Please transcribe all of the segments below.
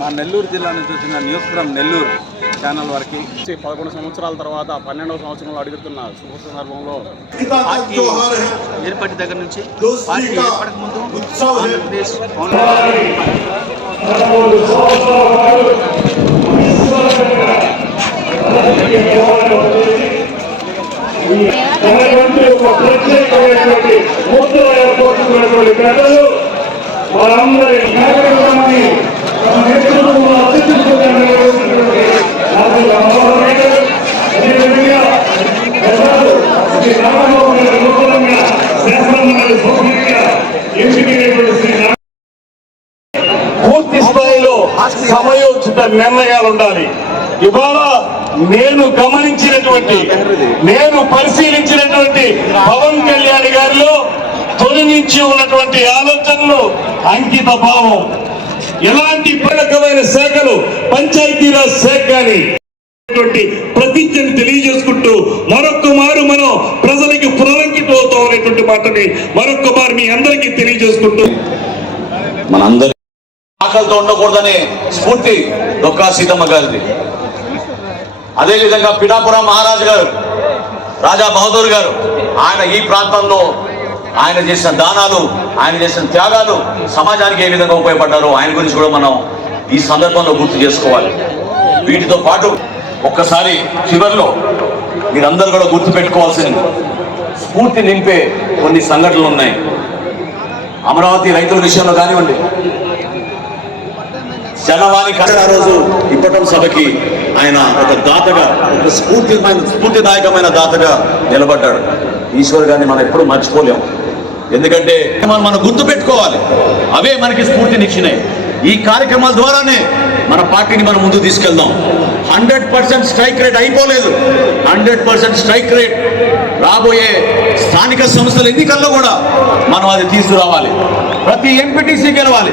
మా నెల్లూరు జిల్లా నుంచి వచ్చిన న్యూస్ ఫ్రమ్ నెల్లూరు ఛానల్ వరకు. పదకొండు సంవత్సరాల తర్వాత పన్నెండవ సంవత్సరంలో అడుగుతున్న శుభ సందర్భంలో పార్టీ ఏర్పడిన దగ్గర నుంచి పార్టీ ఏర్పడక ముందు ఆంధ్రప్రదేశ్ మనకంటే ఒక ప్రత్యేకమైనటువంటి ముద్ర ఏర్పడుతున్నటువంటి ప్రజలు వారందరి పూర్తి స్థాయిలో సమయోచిత నిర్ణయాలు ఉండాలి. ఇవాళ నేను గమనించినటువంటి నేను పరిశీలించినటువంటి పవన్ కళ్యాణ్ గారిలో తొలి నుంచి ఉన్నటువంటి ఆలోచనలు అంకిత భావం. ఎలాంటి ప్రముఖమైన శాఖలు? పంచాయతీరాజ్ శాఖ కానీ ప్రతిజ్ఞను తెలియజేసుకుంటూ మరొక్క మారు మనం ప్రజలకి పునరంకితం అవుతాం అనేటువంటి మాటని మరొక్క మారు మీ అందరికీ తెలియజేసుకుంటూ. మనందరి ఆకలితో ఉండకూడదనే స్ఫూర్తి డొక్కా సీతమ్మ గారిది. అదేవిధంగా పిఠాపురం మహారాజు గారు రాజా బహదూర్ గారు ఆయన ఈ ప్రాంతంలో ఆయన చేసిన దానాలు ఆయన చేసిన త్యాగాలు సమాజానికి ఏ విధంగా ఉపయోగపడ్డారో ఆయన గురించి కూడా మనం ఈ సందర్భంలో గుర్తు చేసుకోవాలి. వీటితో పాటు ఒక్కసారి చివరిలో మీరందరూ కూడా గుర్తు పెట్టుకోవాల్సింది. స్ఫూర్తి నింపే కొన్ని సంఘటనలు ఉన్నాయి. అమరావతి రైతుల విషయంలో కానివ్వండి. జనవాణి కట్ట రోజు ఇప్పటం సభకి ఆయన ఒక దాతగా ఒక స్ఫూర్తిమైన స్ఫూర్తిదాయకమైన దాతగా నిలబడ్డాడు. ఈశ్వర్ గారిని మనం ఎప్పుడు మర్చిపోలేము ఎందుకంటే మనం మనం గుర్తు పెట్టుకోవాలి. అవే మనకి స్ఫూర్తినిచ్చినాయి ఈ కార్యక్రమాల ద్వారానే మన పార్టీని మనం ముందుకు తీసుకెళ్దాం. హండ్రెడ్ పర్సెంట్ స్ట్రైక్ రేట్ అయిపోలేదు. హండ్రెడ్ పర్సెంట్ స్ట్రైక్ రేట్ రాబోయే స్థానిక సంస్థల ఎన్నికల్లో కూడా మనం అది తీసుకురావాలి. ప్రతి ఎంపీటీసీ గెలవాలి.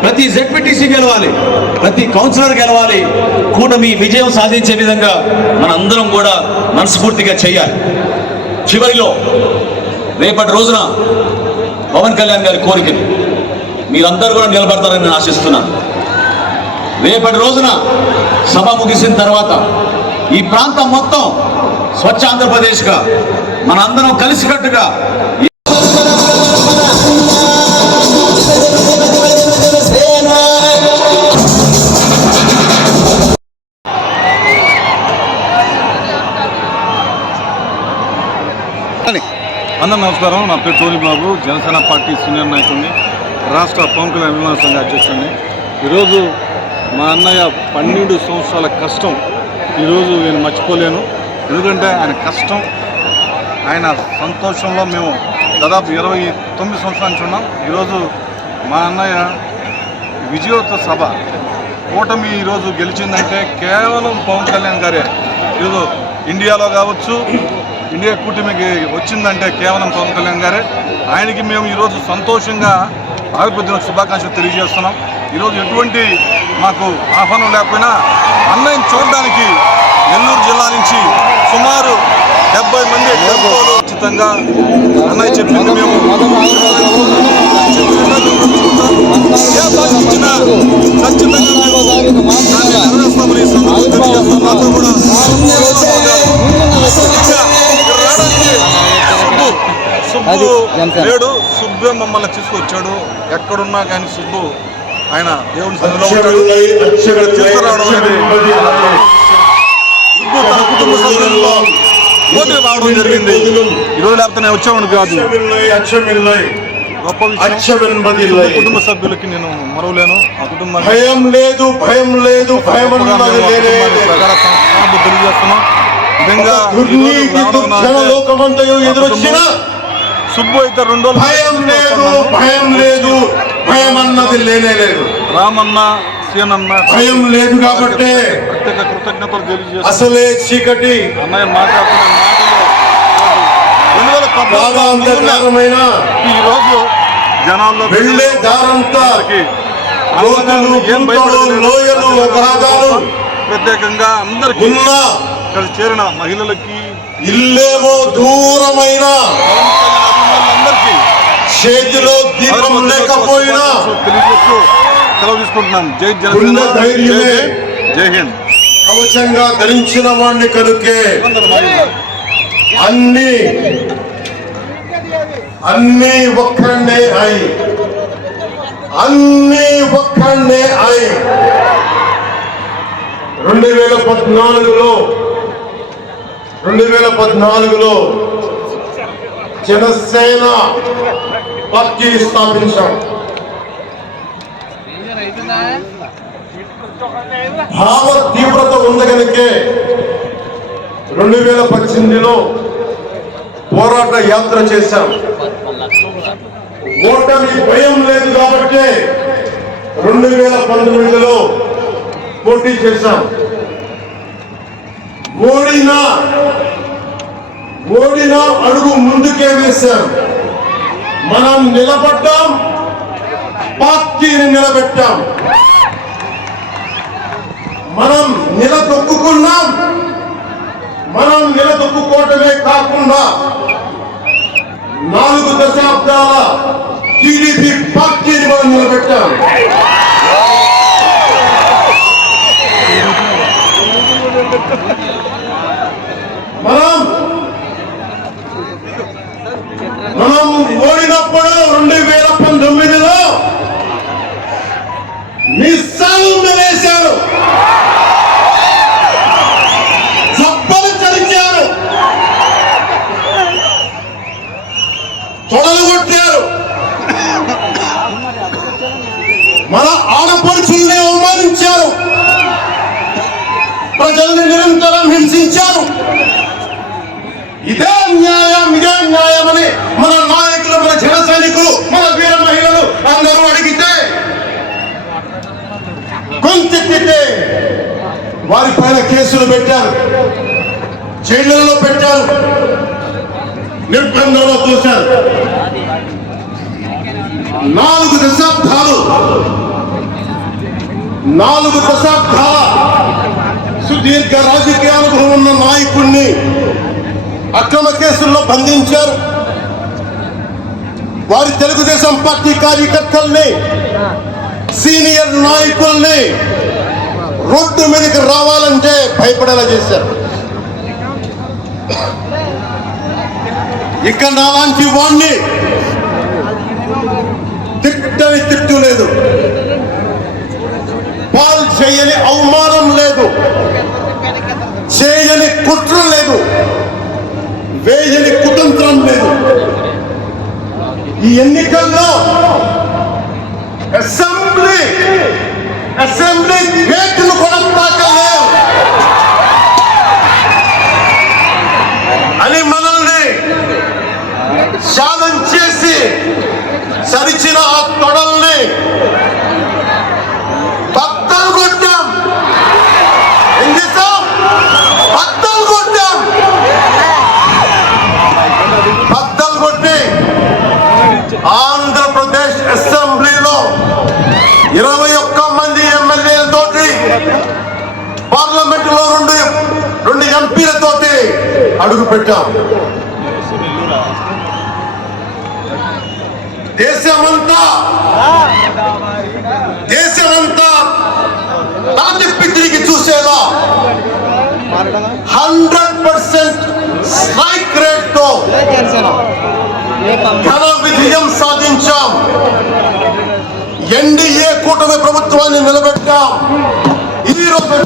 ప్రతి జెడ్పీటీసీ గెలవాలి. ప్రతి కౌన్సిలర్ గెలవాలి. కూటమి విజయం సాధించే విధంగా మనందరం కూడా మనస్ఫూర్తిగా చేయాలి. చివరిలో రేపటి రోజున పవన్ కళ్యాణ్ గారి కోరికలు. మీరందరూ కూడా నిలబడతారని నేను ఆశిస్తున్నాను. రేపటి రోజున సభ ముగిసిన తర్వాత ఈ ప్రాంతం మొత్తం స్వచ్ఛ ఆంధ్రప్రదేశ్గా మనందరం కలిసికట్టుగా అందరూ నమస్కారం. నా పేరు Tony Babu. Janasena party senior నాయకుడిని రాష్ట్ర పవన్ కళ్యాణ్ అభిమాన సంఘ అధ్యక్షుడిని. ఈరోజు మా అన్నయ్య పన్నెండు సంవత్సరాల కష్టం ఈరోజు నేను మర్చిపోలేను. ఎందుకంటే ఆయన కష్టం ఆయన సంతోషంలో మేము దాదాపు ఇరవై తొమ్మిది సంవత్సరాల నుంచి ఉన్నాం. ఈరోజు మా అన్నయ్య విజయోత్సవ సభ కూటమి ఈరోజు గెలిచిందంటే కేవలం పవన్ కళ్యాణ్ గారే. ఈరోజు ఇండియాలో కావచ్చు ఇండియా కూటమికి వచ్చిందంటే కేవలం పవన్ కళ్యాణ్ గారే. ఆయనకి మేము ఈరోజు సంతోషంగా ఆవిర్భుద్ధిన శుభాకాంక్షలు తెలియజేస్తున్నాం. ఈరోజు ఎటువంటి మాకు ఆహ్వానం లేకపోయినా అన్నయ్యని చూడడానికి నెల్లూరు జిల్లా నుంచి సుమారు డెబ్బై మంది టెంపోలు ఖచ్చితంగా అన్నయ్య చెప్పింది మేము. ఖచ్చితంగా మేము నెరవేరుస్తామని కూడా సుబ్బు. సుబ్బు. లేడు. సుబ్బే మమ్మల్ని తీసుకొచ్చాడు. ఎక్కడున్నా కానీ సుబ్బు ఆయన దేవుని సన్నిధిలో ఉంటాడు. ఇక్కడ తీసుకురావడం అనేది? సుబ్బు తన కుటుంబ సభ్యుల్లో పోటీ రావడం జరిగింది. ఈరోజు లేకపోతే నేను వచ్చామని కాదు. గొప్ప విషయం. కుటుంబ సభ్యులకి నేను మరవలేను. ఆ కుటుంబాన్ని భయం లేదు భయం లేదు భయం. తెలియజేస్తున్నాం. నిజంగా దుర్నీతి దుర్జన లోకమంతయు ఎదురొచ్చిన సుబ్బు అయితే రెండు భయం లేదు భయం లేదు. భయం అన్నది లేనే లేదు. రామన్న సీనన్న భయం లేదు కాబట్టే ప్రత్యేక కృతజ్ఞతలు అసలే చీకటి. అన్నయ్య మాట్లాడుతున్న ఈ రోజు జనాల్లో వెళ్ళే దారంతా. లోయలు అపరాధాలు ప్రత్యేకంగా అందరికీ ఉన్న ఇక్కడ చేరిన మహిళలకి ఇల్లేమో దూరమైన చేతిలో దీపం లేకపోయినా తెలియజేస్తూ సెలవు జై జై హింద్. కవచంగా ధరించిన వాణ్ణి కనుకే అన్ని అన్ని ఒక్కడే అయి. అన్ని ఒక్కడే అయి. రెండు వేల పద్నాలుగులో రెండు వేల పద్నాలుగులో జనసేన పార్టీ స్థాపించాం. భావ తీవ్రత ఉంది కనుకే రెండు వేల పద్దెనిమిదిలో పోరాట యాత్ర చేశాం. ఓటమి భయం లేదు కాబట్టి రెండు వేల పంతొమ్మిదిలో పోటీ చేశాం. ఓడినా ఓడినా అడుగు ముందుకే వేశారు మనం నిలబడ్డాం పార్టీని నిలబెట్టాం. మనం నిలదొక్కుకున్నాం మనం నిలదొక్కుకోవటమే కాకుండా నాలుగు దశాబ్దాల టీడీపీ పార్టీని మనం నిలబెట్టాం మనం మనం ఓడినప్పుడు రెండు వేల పంతొమ్మిదిలో మిస్సలు వేశారు చప్పలు చలించారు తొడలు కొట్టారు మన ఆడపడుచుల్ని అవమానించారు ప్రజల్ని నిరంతరం హింసించారు ఇదే న్యాయం ఇదే న్యాయమని మన నాయకులు మన జన సైనికులు మన వీర మహిళలు అందరూ అడిగితే గొంతెత్తితే వారి పైన కేసులు పెట్టారు జైళ్ళలో పెట్టారు నిర్బంధంలో చూశారు నాలుగు దశాబ్దాలు. నాలుగు దశాబ్దాల సుదీర్ఘ రాజకీయ అనుభవం ఉన్న నాయకుణ్ణి అక్రమ కేసుల్లో బంధించారు. వారి తెలుగుదేశం పార్టీ కార్యకర్తల్ని సీనియర్ నాయకుల్ని రోడ్డు మీదకి రావాలంటే భయపడేలా చేశారు. ఇక్కడ నాలాంటి వాణ్ణి తిట్టని తిట్టు లేదు. పాల్ చేయని అవమానం లేదు. చేయని కుట్ర లేదు. వేయని కుతంత్రం లేదు. ఈ ఎన్నికల్లో అసెంబ్లీ అసెంబ్లీ గేట్లు కూడా తాకలేవు అని మనల్ని శాలం చేసి సరిచిన ఆ తొడల్ని బద్దలు కొట్టాం ఏం చేస్తాం బద్దలు కొట్టాం బద్దలు కొట్టి ఆంధ్రప్రదేశ్ అసెంబ్లీలో ఇరవై ఒక్క మంది ఎమ్మెల్యేలతోటి పార్లమెంట్లో రెండు రెండు ఎంపీలతోటి పెట్టాం. దేశమంతా దేశమంతా తల తిప్పి తిరిగి చూసేలా హండ్రెడ్ పర్సెంట్ స్ట్రైక్ రేట్తో ఘన విజయం సాధించాం. ఎన్డీఏ కూటమి ప్రభుత్వాన్ని నిలబెట్టాం. ఈ రోజు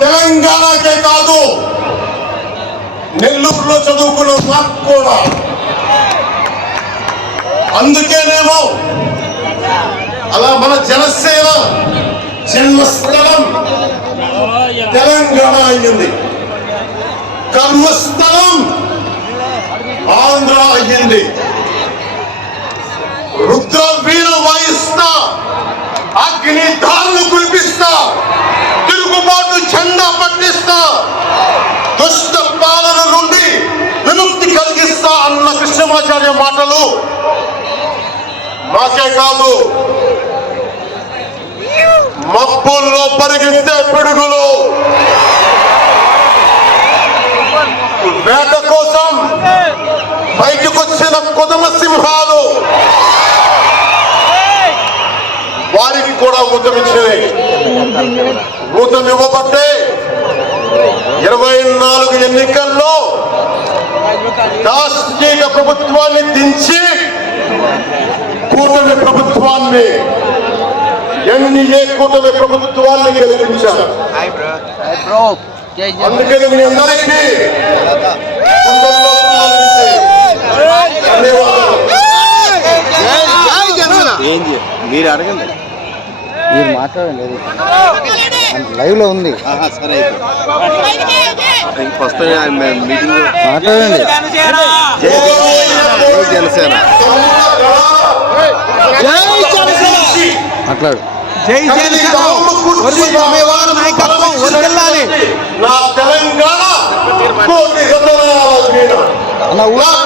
తెలంగాణకే కాదు నెల్లూరులో చదువుకున్న నాకు కూడా. అందుకేనేమో అలా మన జనసేన జన్మస్థలం తెలంగాణ అయ్యింది. కర్మస్థలం ఆంధ్ర అయ్యింది. రుద్ర వీణ వాయిస్తా అగ్ని దారులు కురిపిస్తా. తిరుగుబాటు చెండా పట్టిస్తా. దుష్ట పాలన నుండి విముక్తి కలిగిస్తా అన్న కృష్ణమాచార్య మాటలు మాకే కాదు. మబ్బుల్లో పరిగెత్తే పిడుగులు. వేట కోసం బయటకొచ్చిన కుదమ సింహ వారికి కూడా నూతన ఊతం ఇవ్వబట్టే ఇరవై నాలుగు ఎన్నికల్లో రాష్ట్రీయ ప్రభుత్వాన్ని దించి కూటమి ప్రభుత్వాన్ని ఎన్డీఏ కూటమి ప్రభుత్వాన్ని గెలిపించారు బ్రో అందుకని మీ అందరికీ ధన్యవాదాలు మీరు అడగండి మీరు మాట్లాడండి. అది లైవ్లో ఉంది సరే ఫస్ట్ మీటింగ్ మాట్లాడండి. జనసేన. మాట్లాడు. జై జనసేన. స్వామివారి నాయకత్వం వదిలాలి నా తెలంగాణ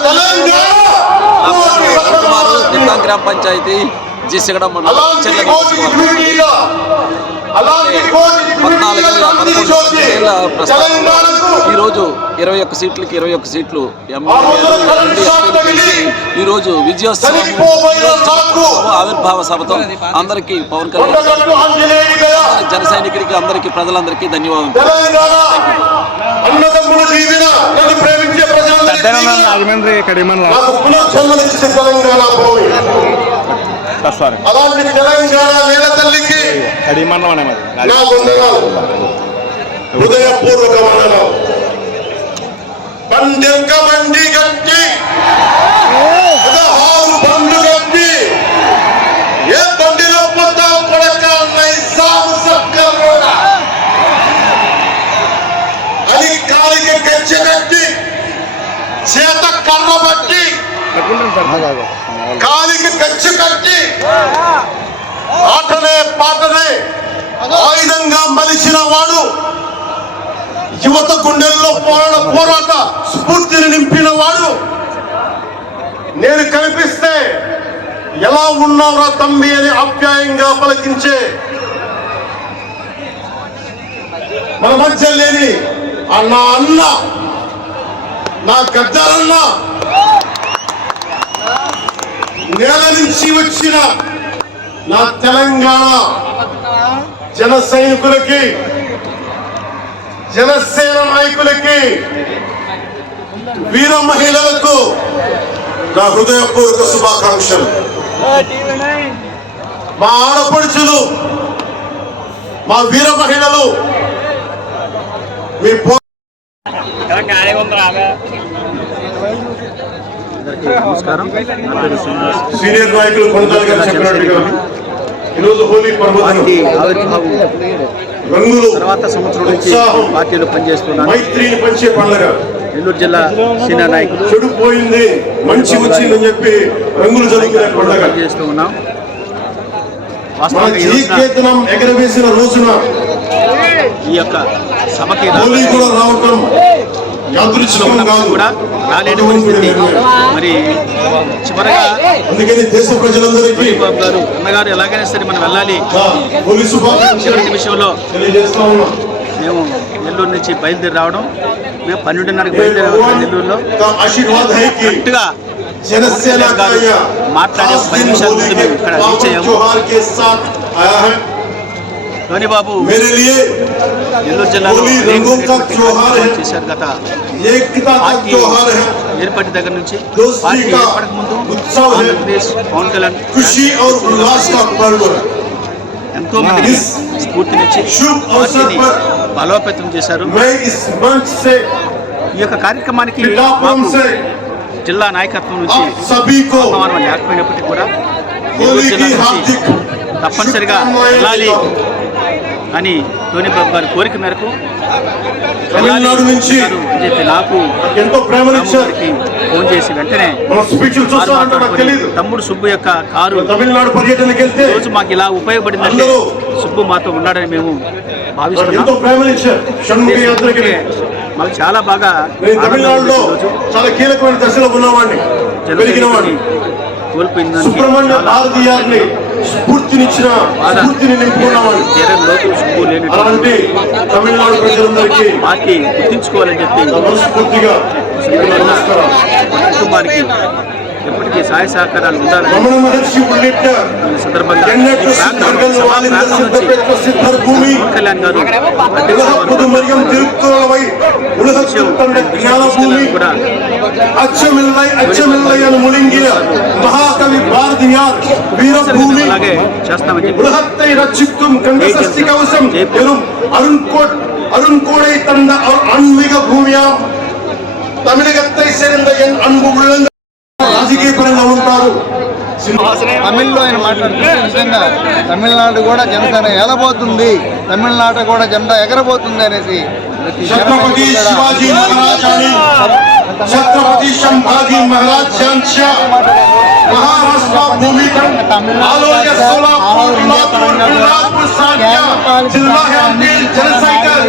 తెలంగాణ గ్రామ పంచాయతీ. జిసిగడ మండలం అలాంటి చెల్ల కోటి బ్యూటీగా, అలాంటి కోటి పద్నాలుగు బ్యూటీగా ఏళ్ళ నంది పదకొండు జ్యోతి ఏళ్ళ ప్రస్థానం తెలంగాణకు ఈ రోజు ఇరవై ఒక్క సీట్లకి ఇరవై ఒక్క సీట్లు ఆ రోజున కరెంట్ షాక్ తగిలి ఈ రోజు విజయోత్సవం ఆవిర్భావ సభతో అందరికీ పవన్ కళ్యాణ్ జన సైనికుడికి అందరికీ ప్రజలందరికీ ధన్యవాదాలు నాకు పునర్జన్మనిచ్చే తెలంగాణ భూమి. అలాంటి తెలంగాణ నేల తల్లికి నా వందనాలు. హృదయపూర్వక వందనాలు పండెంక మండి గట్టి పదహారు బండ్లు గట్టి ఏ బండిలో పోతావు కొడక నైజాం సర్కార్ అది కాలికి గచ్చె కట్టి చేత కర్ర బట్టి. కాలికి గచ్చు కట్టి ఆటనే పాటనే ఆయుధంగా మలిచిన వాడు యువత గుండెల్లో పోరాట పోరాట స్ఫూర్తిని నింపిన వాడు. నేను కనిపిస్తే ఎలా ఉన్నావురా తమ్మి అని ఆప్యాయంగా పలికించే మన మధ్య లేని అన్న అన్న నా గద్దాలన్నా నేల నుంచి వచ్చిన నా తెలంగాణ జన సైనికులకి జనసేన నాయకులకి వీర మహిళలకు నా హృదయపూర్వక శుభాకాంక్షలు. మా ఆడపడుచులు మా వీర మహిళలు మీ నమస్కారం. సీనియర్ నాయకులు ఈరోజు హోలీ పార్టీ ఆవిర్భావం. తర్వాత సంవత్సరం నుంచి పార్టీలో పనిచేస్తున్నాను నెల్లూరు జిల్లా సీనియర్ నాయకులు. చెడిపోయింది మంచి వచ్చిందని చెప్పి రంగులు పనిచేస్తూ ఉన్నాం. వాస్తవంగా ఈ యొక్క సభకి రావటం అదృష్టం కూడా రాలేని పరిస్థితి. మరి చివరగా దేశ ప్రజలందరికీ గారు అన్నగారు ఎలాగైనా సరే మనం వెళ్ళాలి. చివరి నిమిషంలో మేము నెల్లూరు నుంచి బయలుదేరి రావడం మేము పన్నెండున్నరకు బయలుదేరి నెల్లూరులో. కరెక్ట్గా జనసేన మాట్లాడే బాబు నెల్లూరు జిల్లాలో చేశారు కదా ఏర్పాటు దగ్గర నుంచి పవన్ కళ్యాణ్ ఎంతో మంది స్ఫూర్తినిచ్చి బలోపేతం చేశారు. ఈ యొక్క కార్యక్రమానికి జిల్లా నాయకత్వం నుంచి లేకపోయినప్పటికీ కూడా తప్పనిసరిగా వెళ్ళాలి అని ధోని బాబు గారి కోరిక మేరకు నుంచి అని చెప్పి నాకు ఎంతో ప్రేమనిచ్చారు. గారికి ఫోన్ చేసి వెంటనే తమ్ముడు సుబ్బు యొక్క కారు తమిళనాడు పర్యటనకి వెళ్తే రోజు మాకు ఇలా ఉపయోగపడిందంటే సుబ్బు మాతో ఉన్నాడని మేము భావిస్తున్నాం. మాకు చాలా బాగా తమిళనాడులో. చాలా కీలకమైన దశలో ఉన్నవాడిని. సుబ్రహ్మణ్య చాలా భారతీయాన్ని స్ఫూర్తినిచ్చిన స్ఫూర్తిని లేనటువంటి అలాంటి తమిళనాడు ప్రజలందరికీ గుర్తించుకోవాలని చెప్పి మనస్ఫూర్తిగా నమస్కారం. కుటుంబానికి ఎప్పటికీ సహాయ సహకారాలు ఉండాలని సందర్భంగా కళ్యాణ్ గారు కూడా మహాకవి భారతీయార్ వీరభూమి அருண்கோட் அருண்கோடை தந்த ஆன்மீக பூமியாம் தமிழகத்தை சேர்ந்த என் அன்பு உள்ளங்கள் రాజకీయ పరంగా ఉంటారు. తమిళ్ళో ఆయన మాట్లాడుతున్నారు. నిజంగా తమిళనాడు కూడా జనసేన ఎలబోతుంది తమిళనాడు కూడా జనత ఎగరబోతుంది అనేసి ఛత్రపతి ఛత్రపతి మహారాజ్ మహారాష్ట్ర జిల్లా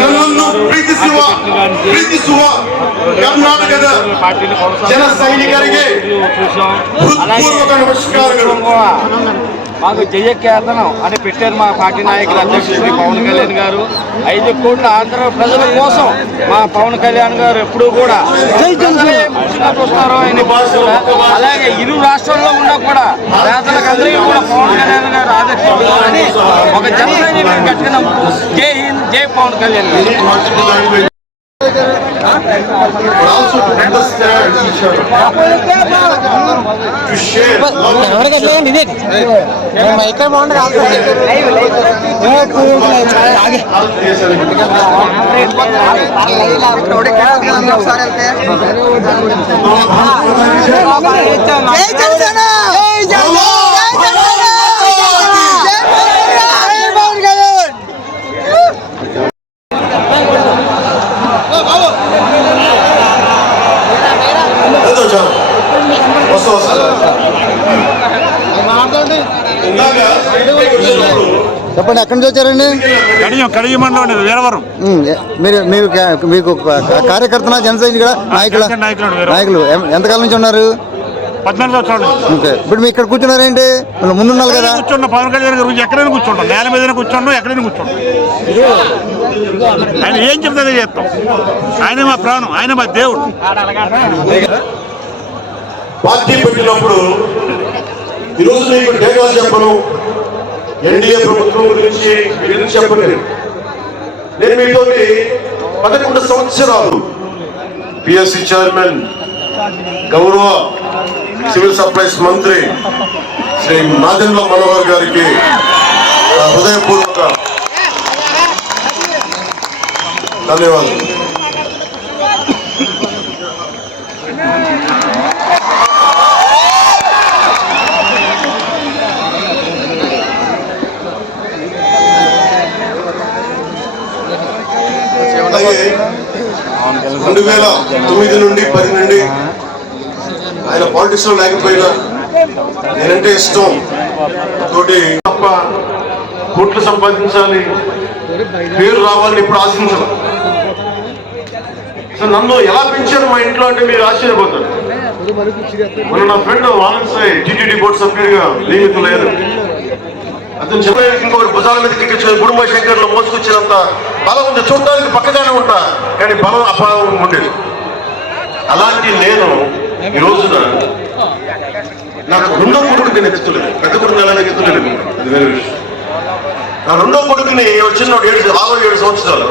ನನ್ನನ್ನು ಪ್ರೀತಿಸುವ ಪ್ರೀತಿಸುವ ಕರ್ನಾಟಕದ ಜನ ಸೈನಿಕರಿಗೆ ನಮಸ್ಕಾರಗಳು. మాకు జయకేతనం అని పెట్టారు మా పార్టీ నాయకులు అధ్యక్షుడు శ్రీ పవన్ కళ్యాణ్ గారు. ఐదు కోట్ల ఆంధ్ర ప్రజల కోసం మా పవన్ కళ్యాణ్ గారు ఎప్పుడూ కూడా చూస్తారు ఆయన. అలాగే ఇరు రాష్ట్రాల్లో ఉన్నా కూడా పేదలకు అందరికీ కూడా పవన్ కళ్యాణ్ గారు ఆదర్శించాలని ఒక జన సైనికుడు గట్టిగా నమ్ముతూ జై హింద్ జై పవన్ కళ్యాణ్ ఎవరికట్లేదు ఇదే మైకే బాగుంది ఒకసారి ఎక్కడి నుంచి వచ్చారండి? కడియం కడియం మండలం వీరవరం. మీరు మీరు మీకు కార్యకర్తనా జన సైనికుల నాయకుల? జనసేన నాయకులు. నాయకులు. ఎంతకాలం నుంచి ఉన్నారు? పద్నాలుగు సంవత్సరాలు ఇప్పుడు మీరు ఇక్కడ కూర్చున్నారేంటి? మీరు ముందున్నారు కదా. కూర్చున్న పవన్ కళ్యాణ్ గారి గురించి ఎక్కడైనా కూర్చుంటాం. నేల మీదనే కూర్చుంటాం ఎక్కడైనా కూర్చుంటాం. ఆయన ఏం చెప్తే అదే చేస్తాం. ఆయన మా ప్రాణం ఆయన మా దేవుడు. పార్టీ పెట్టినప్పుడు ఈరోజు మీకు డేటా చెప్పను ఎన్డీఏ ప్రభుత్వం గురించి నేను చెప్పలేను చెప్పలేదు? నేను మీతో పదకొండు సంవత్సరాలు పిఎస్సి చైర్మన్ గౌరవ సివిల్ సప్లైస్ మంత్రి శ్రీ నాదెండ్ల మనోహర్ గారికి హృదయపూర్వక ధన్యవాదాలు. అలాగే రెండు వేల తొమ్మిది నుండి పది నుండి ఆయన పాలిటిక్స్లో లేకపోయినా నేనంటే ఇష్టం. తోటి తప్ప కోట్లు సంపాదించాలి పేరు రావాలని ఇప్పుడు ఆశించను. సో నన్ను ఎలా పెంచారు మా ఇంట్లో అంటే మీరు ఆశ్చర్యపోతారు. మొన్న నా ఫ్రెండ్ వాలన్స్ టీటీడీ బోర్డు సభ్యుడిగా నియమితులేదు అతను చెప్పడానికి ఇంకొకటి భుజాల మీద ఎక్కించిన గుడుమ శంకర్లు మోసుకొచ్చినంత బలం ఉంది. చూడడానికి పక్కగానే ఉంటా కానీ బలం అపారం ఉండేది. అలాంటి నేను ఈ రోజున నాకు రెండో కొడుకు నేను ఎత్తులేదు పెద్ద కొడుకు నెల ఎత్తులేదు అది వేరే విషయం. నా రెండో కొడుకుని వచ్చిన ఏడు ఆరో ఏడు సంవత్సరాలు.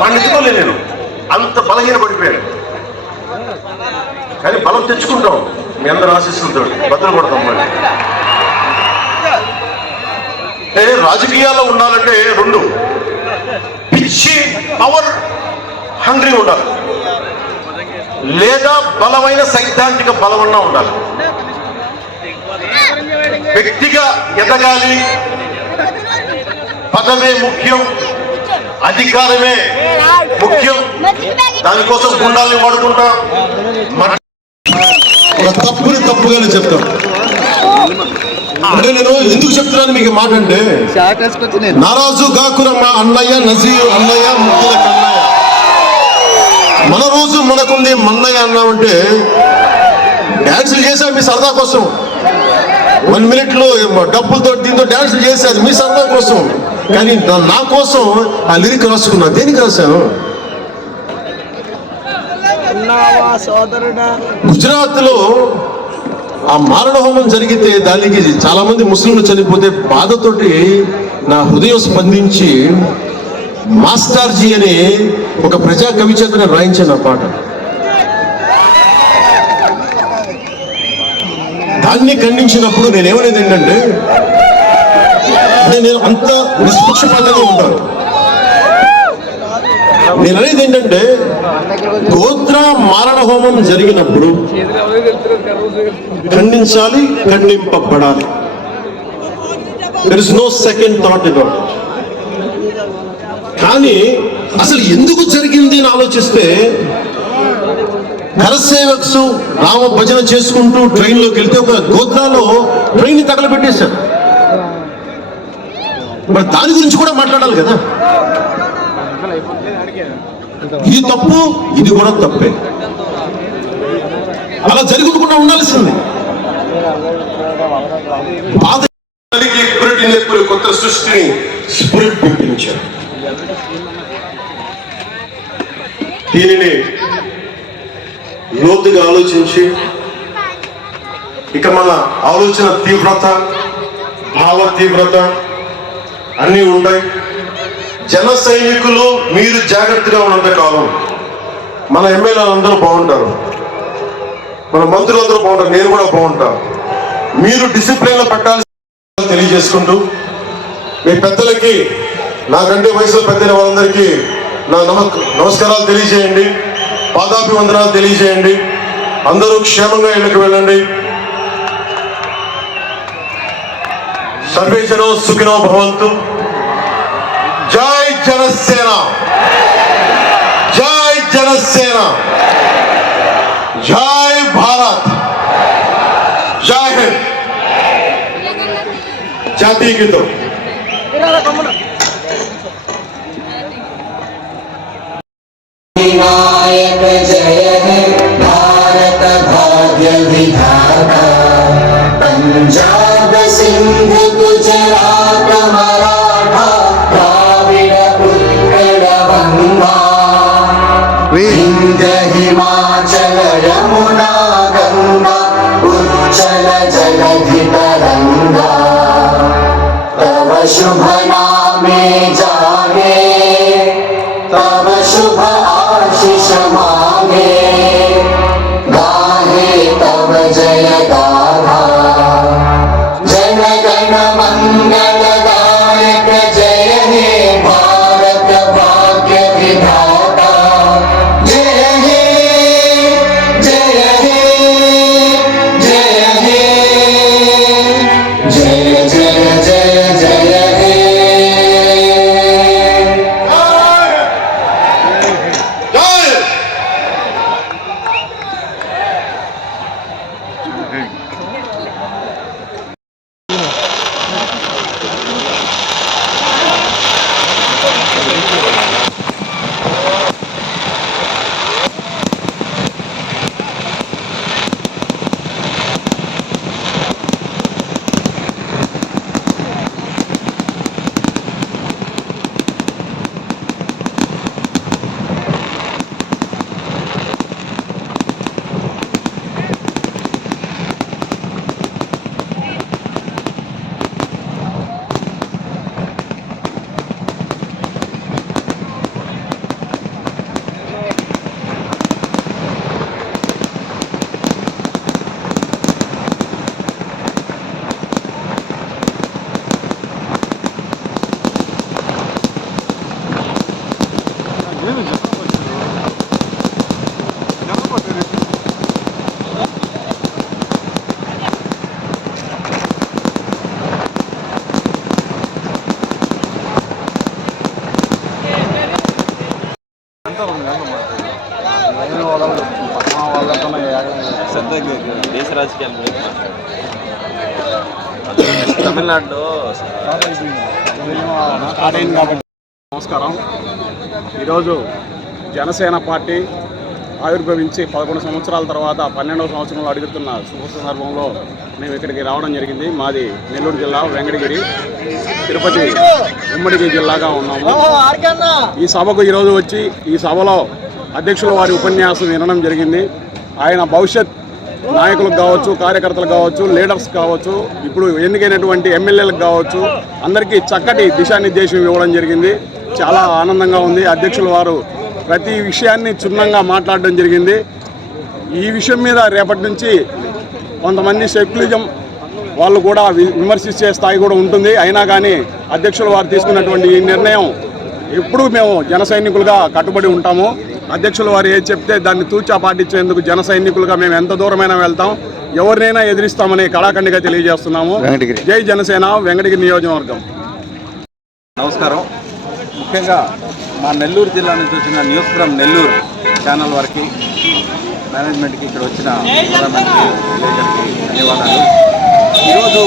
వాడిని ఎత్తుకోలేదు నేను. అంత బలహీన పడిపోయాను. కానీ బలం తెచ్చుకుంటాం. మీ అందరూ ఆశిస్తుంటాడు భద్రపడతాం మళ్ళీ రాజకీయాల్లో ఉండాలంటే రెండు. పిచ్చి పవర్ హంగ్రీ ఉండాలి. లేదా బలమైన సైద్ధాంతిక బలమన్నా ఉండాలి. వ్యక్తిగా ఎదగాలి. పదమే ముఖ్యం అధికారమే ముఖ్యం. దానికోసం గుండాల్ని వాడుకుంటా. ఒక తప్పుని తప్పుగానే చెప్తాం. అంటే నేను ఎందుకు చెప్తున్నాను మీకు మాట అంటే? నారాజు గాకురమ్మ అన్నయ్య నజీర్ అన్నయ్య ముద్దుల కన్నయ్య. మన రోజు మనకుంది మన్నయ్య అన్నామంటే డ్యాన్సులు చేసాం మీ సరదా కోసం. వన్ మినిట్లో డబ్బులతో దీంతో డ్యాన్సులు చేశారు మీ సరదా కోసం. కానీ నా- నా కోసం ఆ లిరిక్ రాసుకున్నా. దేనికి రాశాను గుజరాత్లో ఆ మారణ హోమం జరిగితే దానికి చాలా మంది ముస్లింలు చనిపోతే బాధతోటి నా హృదయం స్పందించి మాస్టార్జీ అనే ఒక ప్రజా కవి చేత నేను రాయించాను ఆ పాట. దాన్ని ఖండించినప్పుడు నేనేమనేది ఏంటంటే నేను అంత నిష్పక్షపాతంగా ఉంటాను. నేను అనేది ఏంటంటే గోత్ర మారణ హోమం జరిగినప్పుడు ఖండించాలి ఖండింపబడాలి. There is no second thought about కానీ అసలు ఎందుకు జరిగింది అని ఆలోచిస్తే నరసేవక్స్ రామ భజన చేసుకుంటూ ట్రైన్లోకి వెళ్తే ఒక గోత్రాలో ట్రైన్ తగలబెట్టేశారు. మరి దాని గురించి కూడా మాట్లాడాలి కదా. ఇది తప్పు ఇది కూడా తప్పే. అలా జరుగుకుండా ఉండాల్సింది. బాధ కలిగి పురిటి కొత్త సృష్టిని స్ఫురించారు దీనిని లోతుగా ఆలోచించి ఇక మన ఆలోచన తీవ్రత భావ తీవ్రత అన్నీ ఉంటాయి. జన సైనికులు మీరు జాగ్రత్తగా ఉన్నంత కాలం. మన ఎమ్మెల్యేలు అందరూ బాగుంటారు. మన మంత్రులు అందరూ బాగుంటారు. నేను కూడా బాగుంటా. మీరు డిసిప్లిన్లో పెట్టాల్సి తెలియజేసుకుంటూ మీ పెద్దలకి నాకంటే వయసులో పెద్దల వాళ్ళందరికీ నా నమ నమస్కారాలు తెలియజేయండి. పాదాభివందనాలు తెలియజేయండి. అందరూ క్షేమంగా ఇళ్ళకి వెళ్ళండి. సర్వేజనో సుఖినో భవంతు. జై జనసేన జై జనసేన జై భారత్ జై హింద్ జాతీయ గీతం Shabbat. తమిళనాడులో నమస్కారం. ఈరోజు జనసేన పార్టీ ఆవిర్భవించి పదకొండు సంవత్సరాల తర్వాత పన్నెండవ సంవత్సరంలో అడుగుతున్న శుభ సందర్భంలో మేము ఇక్కడికి రావడం జరిగింది. మాది నెల్లూరు జిల్లా వెంకటగిరి తిరుపతి ఉమ్మడికి జిల్లాగా ఉన్నాము. ఈ సభకు ఈరోజు వచ్చి ఈ సభలో అధ్యక్షుల వారి ఉపన్యాసం వినడం జరిగింది. ఆయన భవిష్యత్ నాయకులకు కావచ్చు కార్యకర్తలకు కావచ్చు లీడర్స్ కావచ్చు ఇప్పుడు ఎన్నికైనటువంటి ఎమ్మెల్యేలకు కావచ్చు అందరికీ చక్కటి దిశానిర్దేశం ఇవ్వడం జరిగింది. చాలా ఆనందంగా ఉంది. అధ్యక్షుల వారు ప్రతి విషయాన్ని క్షుణ్ణంగా మాట్లాడడం జరిగింది. ఈ విషయం మీద రేపటి నుంచి కొంతమంది సెక్యులిజం వాళ్ళు కూడా వి- విమర్శించే స్థాయి కూడా ఉంటుంది. అయినా కానీ అధ్యక్షుల వారు తీసుకున్నటువంటి ఈ నిర్ణయం ఎప్పుడూ మేము జన సైనికులుగా కట్టుబడి ఉంటాము. అధ్యక్షుల వారు ఏది చెప్తే దాన్ని తూచా పాటించేందుకు జన సైనికులుగా మేము ఎంత దూరమైనా వెళ్తాం. ఎవరినైనా ఎదిరిస్తామని కళాఖండిగా తెలియజేస్తున్నాము. జై జనసేన వెంకటగిరి నియోజకవర్గం. నమస్కారం. ముఖ్యంగా మా నెల్లూరు జిల్లా నుంచి వచ్చిన న్యూస్ ఫ్రమ్ నెల్లూరు ఛానల్ వారికి మేనేజ్మెంట్కి ఇక్కడ వచ్చిన ధన్యవాదాలు. ఈరోజు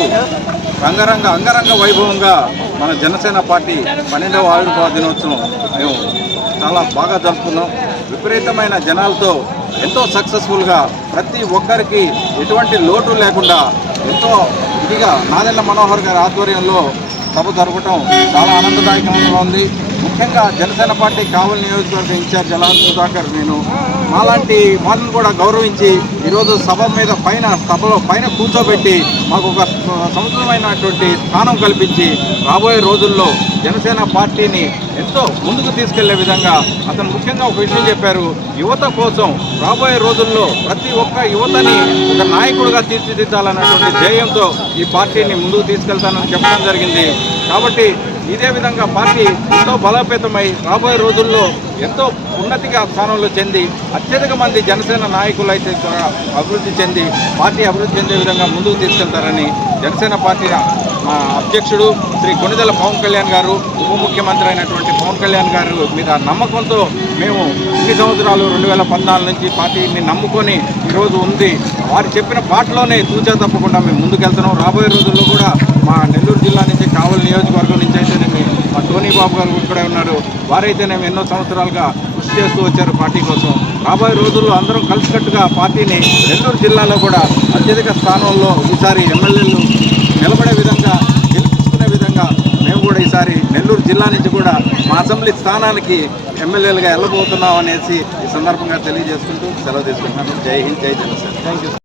రంగరంగ అంగరంగ వైభవంగా మన జనసేన పార్టీ పన్నెండవ ఆవిర్భావ దినోత్సవం మేము చాలా బాగా జరుపుకున్నాం. విపరీతమైన జనాలతో ఎంతో సక్సెస్ఫుల్గా ప్రతి ఒక్కరికి ఎటువంటి లోటు లేకుండా ఎంతో ఇదిగా నాదెళ్ళ మనోహర్ గారి ఆధ్వర్యంలో సభ జరగటం చాలా ఆనందదాయకంగా ఉంది. ముఖ్యంగా జనసేన పార్టీ కావలి నియోజకవర్గ ఇన్ఛార్జ్ జలాల్ సుధాకర్ నేను మాలాంటి వాళ్ళని కూడా గౌరవించి ఈరోజు సభ మీద పైన సభలో పైన కూర్చోబెట్టి మాకు ఒక సముద్రమైనటువంటి స్థానం కల్పించి రాబోయే రోజుల్లో జనసేన పార్టీని ఎంతో ముందుకు తీసుకెళ్ళే విధంగా అతను ముఖ్యంగా ఒక విషయం చెప్పారు. యువత కోసం రాబోయే రోజుల్లో ప్రతి ఒక్క యువతని ఒక నాయకుడిగా తీర్చిదిద్దాలన్నటువంటి ధ్యేయంతో ఈ పార్టీని ముందుకు తీసుకెళ్తానని చెప్పడం జరిగింది. కాబట్టి ఇదే విధంగా పార్టీ ఎంతో బలోపేతమై రాబోయే రోజుల్లో ఎంతో ఉన్నతిగా స్థానంలో చెంది అత్యధిక మంది జనసేన నాయకులు అయితే అభివృద్ధి చెంది పార్టీ అభివృద్ధి చెందే విధంగా ముందుకు తీసుకెళ్తారని జనసేన పార్టీ మా అధ్యక్షుడు శ్రీ కొనిదెల పవన్ కళ్యాణ్ గారు ఉప ముఖ్యమంత్రి అయినటువంటి పవన్ కళ్యాణ్ గారు మీద నమ్మకంతో మేము ఇన్ని సంవత్సరాలు రెండు వేల పద్నాలుగు నుంచి పార్టీని నమ్ముకొని ఈరోజు ఉంది. వారు చెప్పిన బాటలోనే తూచా తప్పకుండా మేము ముందుకెళ్తున్నాం. రాబోయే రోజుల్లో కూడా మా నెల్లూరు జిల్లా నుంచి కావలి నియోజకవర్గం నుంచి అయితేనేమి మా టోనీ బాబు గారు ఇక్కడే ఉన్నారు. వారైతేనేమి ఎన్నో సంవత్సరాలు సంవత్సరాలుగా కృషి చేస్తూ వచ్చారు పార్టీ కోసం. రాబోయే రోజుల్లో అందరం కలిసికట్టుగా పార్టీని నెల్లూరు జిల్లాలో కూడా అత్యధిక స్థానంలో ఈసారి ఎమ్మెల్యేలు నిలబడే విధంగా గెలిపించుకునే విధంగా మేము కూడా ఈసారి నెల్లూరు జిల్లా నుంచి కూడా మా అసెంబ్లీ స్థానానికి ఎమ్మెల్యేలుగా వెళ్ళబోతున్నాం అనేసి ఈ సందర్భంగా తెలియజేసుకుంటూ సెలవు తీసుకుంటున్నాను. జై హింద్ జై జనసేన. Thank you